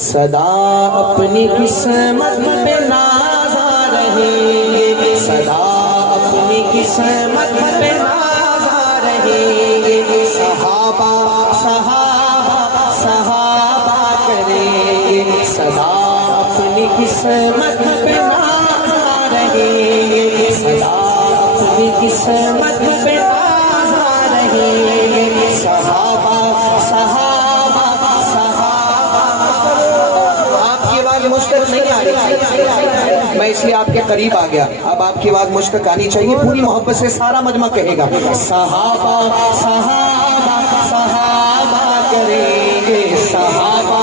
صدا اپنی قسمت پہ نازا رہے، صدا اپنی قسمت پہ نازا رہے، صحابہ صحابہ صحابہ کرے، صدا اپنی قسمت پہ نازا رہے، صدا اپنی قسمت پہ نازا رہے، صحابہ صحابہ مجھ تک نہیں آ رہی، میں اس لیے آپ کے قریب آ گیا. اب آپ کی آواز مجھ تک آنی چاہیے. پوری محبت سے سارا مجمع کہے گا صحابہ صحابہ صحابہ کریں گے، صحابہ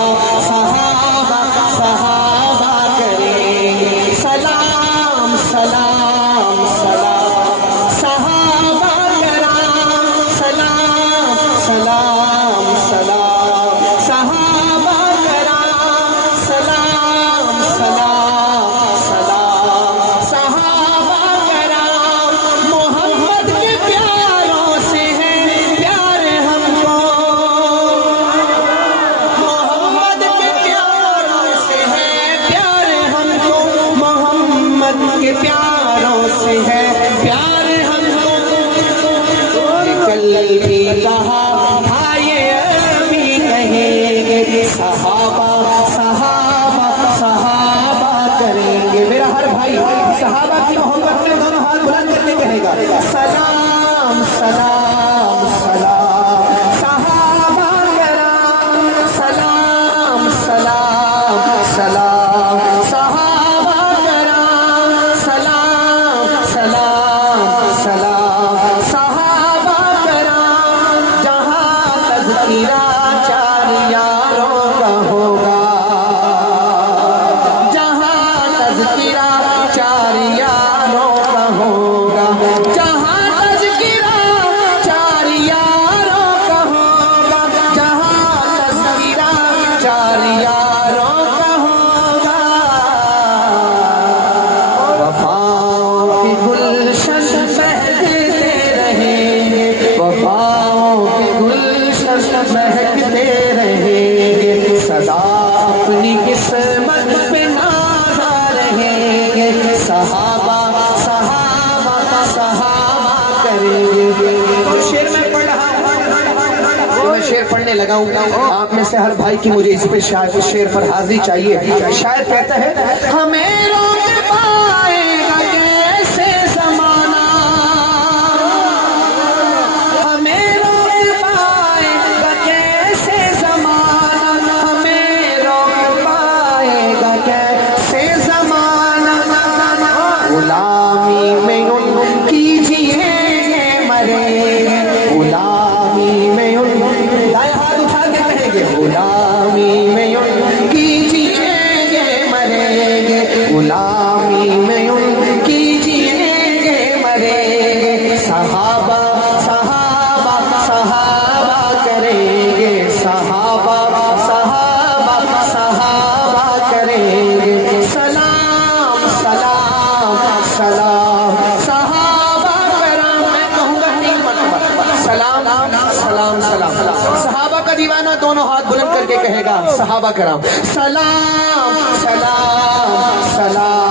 صحابہ صحابہ کریں گے، سلام سلام سلام صحابہ کرام، سلام سلام سلام صحابہ کرام، سلام سلام سلام صحابہ کرام. محمد کے پیاروں سے ہے پیار ہم کو، محمد کے پیاروں سے ہے پیار ہم کو، محمد کے پیاروں سے ہے پیار ہم کو. کل بھی کہا آئے ابھی کہیں گے، صحابہ صحابہ صحابہ کریں گے. میرا ہر بھائی صحابہ کی محبت میں دونوں ہاتھ بلند کر کے کہے گا سلام سلام سلام صحابہ کرام، سلام سلام سلام صحابہ کرام، سلام سلام سلام صحابہ کرام. جہاں تذکرہ چار یاروں کا ہوگا، جہاں تذکرہ چار یاروں کا ہوگا، جہاں تذکرہ چار یاروں کا ہوگا، جہاں تذکرہ چار یاروں کا ہوگا. وفاؤں کی گلشن مہکتے رہیں گے، وفاؤں کی گلشن مہکتے رہیں گے، صدا اپنی قسمت پہ نازا رہیں گے، صحابہ صحابہ صحابہ کریں گے. شعر میں پڑھ رہا ہوں، میں شعر پڑھنے لگا ہوں. آپ میں سے ہر بھائی کی مجھے اس پہ شعر پر حاضری چاہیے. شاعر کہتا ہے ہمیں روک پائے گا کیسے زمانہ، ہمیں روک پائے گا کیسے زمانہ، ہمیں روک پائے گا کیسے زمانہ. غلامی میں ان کی جیے مرے، غلامی میں ان دائیں ہاتھ اٹھا کے کہیں گے غلامی میں ان کی جیے گے مریں گے، غلامی میں ان کی جیے گے مریں گے. صحابہ صحابہ صحابہ کریں گے، صحابہ صحابہ صحابہ کریں گے، سلام سلام سلام صحابہ کرام. میں کہوں گا 3 مرتبہ سلام سلام سلام. صحابہ کا دیوانہ دونوں ہاتھ بلند کر کے کہے گا صحابہ کرام، سلام سلام سلام